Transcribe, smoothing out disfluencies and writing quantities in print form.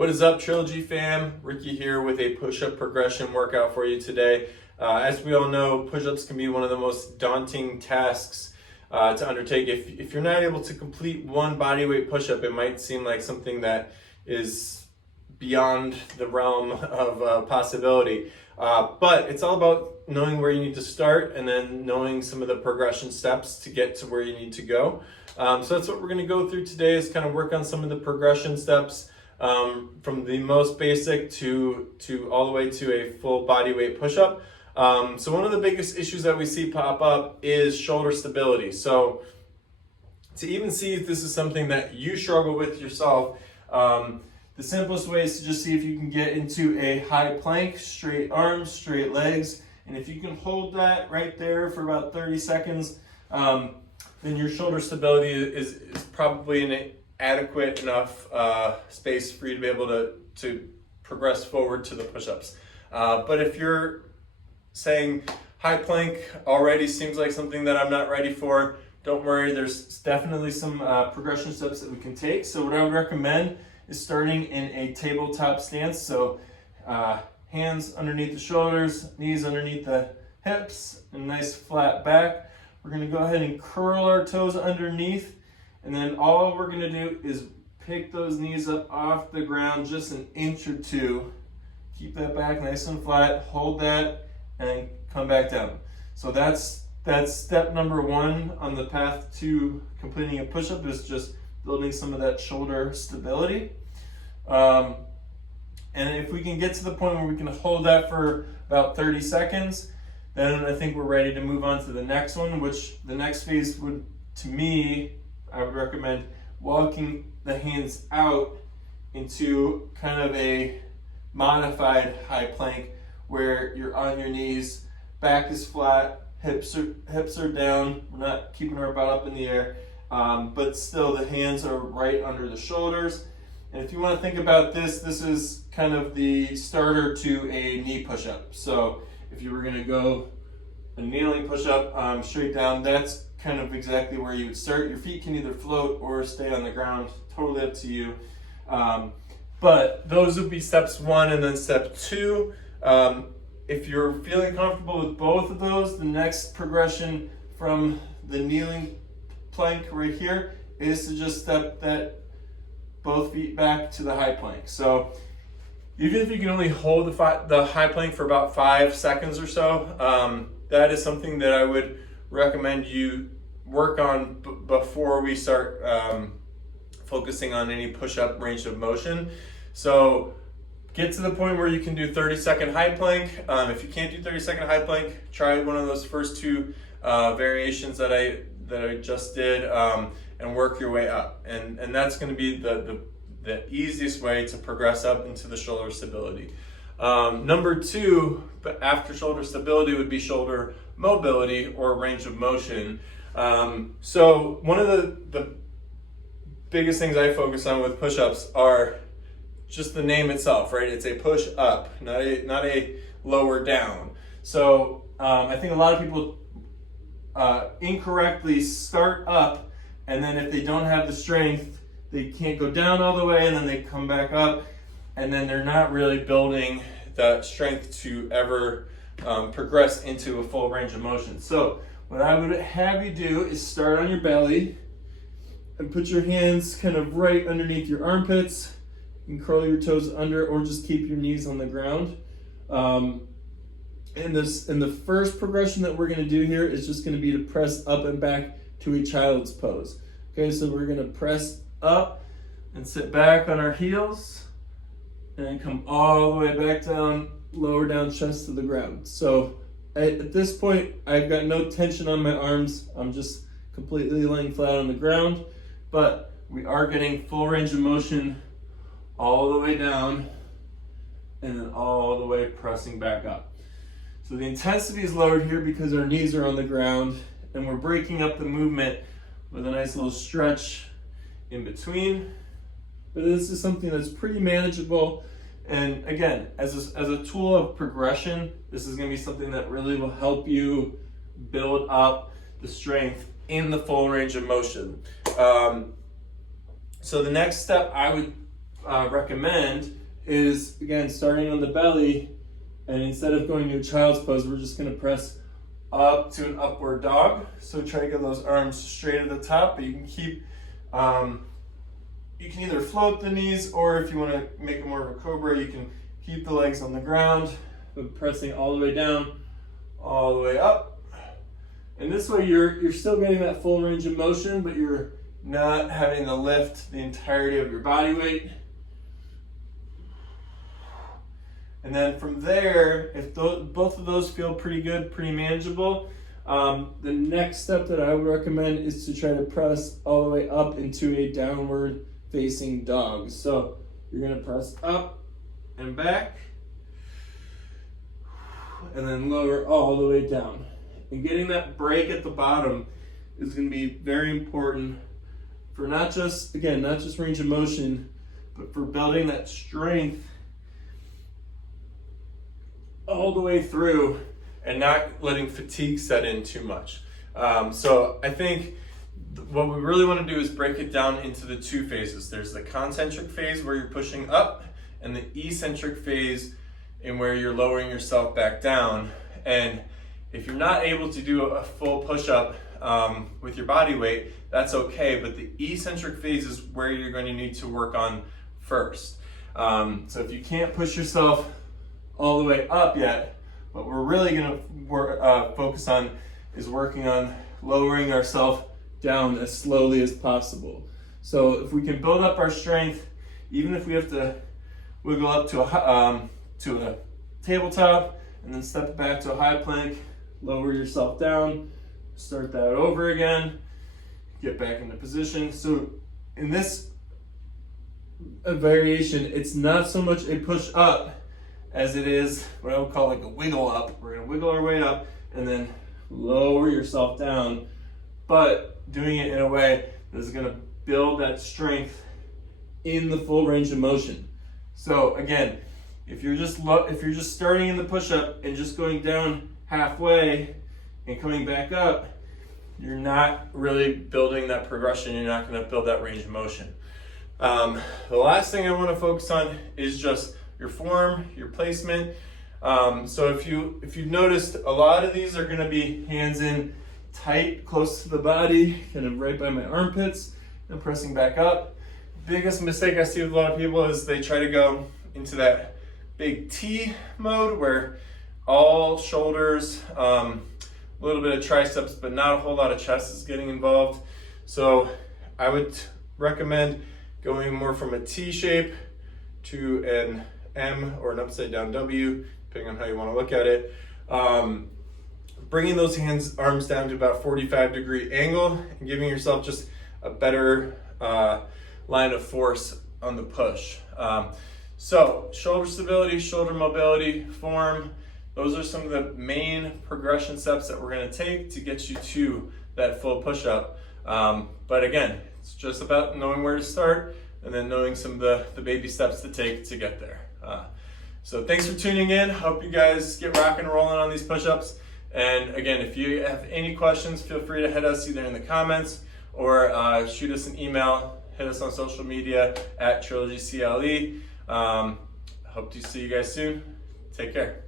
What is up, Trilogy fam? Ricky here with a push-up progression workout for you today. As we all know, push-ups can be one of the most daunting tasks to undertake. If you're not able to complete one bodyweight push-up, it might seem like something that is beyond the realm of possibility. But it's all about knowing where you need to start and then knowing some of the progression steps to get to where you need to go. So that's what we're going to go through today, is kind of work on some of the progression steps. From the most basic to all the way to a full body weight push-up. So one of the biggest issues that we see pop up is shoulder stability. So to even see if this is something that you struggle with yourself, the simplest way is to just see if you can get into a high plank, straight arms, straight legs, and if you can hold that right there for about 30 seconds, then your shoulder stability is probably in a adequate enough space for you to be able to progress forward to the push-ups. But if you're saying high plank already seems like something that I'm not ready for, don't worry, there's definitely some progression steps that we can take. So what I would recommend is starting in a tabletop stance. So hands underneath the shoulders, knees underneath the hips, and nice flat back. We're gonna go ahead and curl our toes underneath. And then all we're gonna do is pick those knees up off the ground just an inch or two. Keep that back nice and flat, hold that, and come back down. So that's step number one on the path to completing a push-up, is just building some of that shoulder stability. And if we can get to the point where we can hold that for about 30 seconds, then I think we're ready to move on to the next one, which the next phase would, to me, I would recommend walking the hands out into kind of a modified high plank where you're on your knees, back is flat, hips are down, we're not keeping our butt up in the air, but still the hands are right under the shoulders. And if you want to think about this is kind of the starter to a knee push-up. So if you were going to go a kneeling push-up straight down, that's kind of exactly where you would start. Your feet can either float or stay on the ground, totally up to you. But those would be steps one, and then step two. If you're feeling comfortable with both of those, the next progression from the kneeling plank right here is to just step that both feet back to the high plank. So even if you can only hold the high plank for about 5 seconds or so, that is something that I would recommend you work on before we start focusing on any push-up range of motion. So get to the point where you can do 30-second high plank. If you can't do 30-second high plank, try one of those first two variations that I just did, and work your way up. And that's going to be the easiest way to progress up into the shoulder stability. Number two, but after shoulder stability, would be shoulder mobility or range of motion. So one of the biggest things I focus on with push-ups are just the name itself, right? It's a push up, not a lower down. So I think a lot of people incorrectly start up, and then if they don't have the strength, they can't go down all the way, and then they come back up, and then they're not really building that strength to ever progress into a full range of motion. So what I would have you do is start on your belly and put your hands kind of right underneath your armpits. You can curl your toes under, or just keep your knees on the ground. And the first progression that we're going to do here is just going to be to press up and back to a child's pose. Okay, so we're going to press up and sit back on our heels, and then come all the way back down, lower down, chest to the ground. So at this point, I've got no tension on my arms. I'm just completely laying flat on the ground, but we are getting full range of motion all the way down, and then all the way pressing back up. So the intensity is lowered here because our knees are on the ground, and we're breaking up the movement with a nice little stretch in between. But this is something that's pretty manageable. And again, as a tool of progression, this is going to be something that really will help you build up the strength in the full range of motion. So the next step I would recommend is, again, starting on the belly, and instead of going to a child's pose, we're just going to press up to an upward dog. So try to get those arms straight at the top, but you can keep, you can either float the knees, or if you want to make it more of a cobra, you can keep the legs on the ground, but pressing all the way down, all the way up. And this way you're still getting that full range of motion, but you're not having to lift the entirety of your body weight. And then from there, if both of those feel pretty good, pretty manageable, the next step that I would recommend is to try to press all the way up into a downward facing dog. So you're gonna press up and back, and then lower all the way down. And getting that break at the bottom is gonna be very important for not just range of motion, but for building that strength all the way through and not letting fatigue set in too much. So I think what we really want to do is break it down into the two phases. There's the concentric phase where you're pushing up, and the eccentric phase in where you're lowering yourself back down. And if you're not able to do a full push-up with your body weight, that's okay, but the eccentric phase is where you're going to need to work on first. So if you can't push yourself all the way up yet, what we're really going to focus on is working on lowering ourselves down as slowly as possible. So if we can build up our strength, even if we have to wiggle up to a tabletop and then step back to a high plank, lower yourself down, start that over again, get back into position. So in this variation, it's not so much a push up as it is what I would call like a wiggle up. We're gonna wiggle our way up and then lower yourself down, but doing it in a way that is gonna build that strength in the full range of motion. So again, if you're just starting in the push-up and just going down halfway and coming back up, you're not really building that progression. You're not going to build that range of motion. The last thing I want to focus on is just your form, your placement. So if you've noticed, a lot of these are going to be hands in tight, close to the body, kind of right by my armpits, and pressing back up. Biggest mistake I see with a lot of people is they try to go into that big T mode where all shoulders, a little bit of triceps, but not a whole lot of chest is getting involved. So I would recommend going more from a T shape to an M or an upside down W, depending on how you want to look at it. Bringing those arms down to about 45-degree angle and giving yourself just a better line of force on the push. So shoulder stability, shoulder mobility, form, those are some of the main progression steps that we're going to take to get you to that full push-up. But again, it's just about knowing where to start and then knowing some of the baby steps to take to get there. So thanks for tuning in. Hope you guys get rocking and rolling on these push-ups. And again, if you have any questions, feel free to hit us either in the comments or shoot us an email, hit us on social media at TrilogyCLE. Hope to see you guys soon. Take care.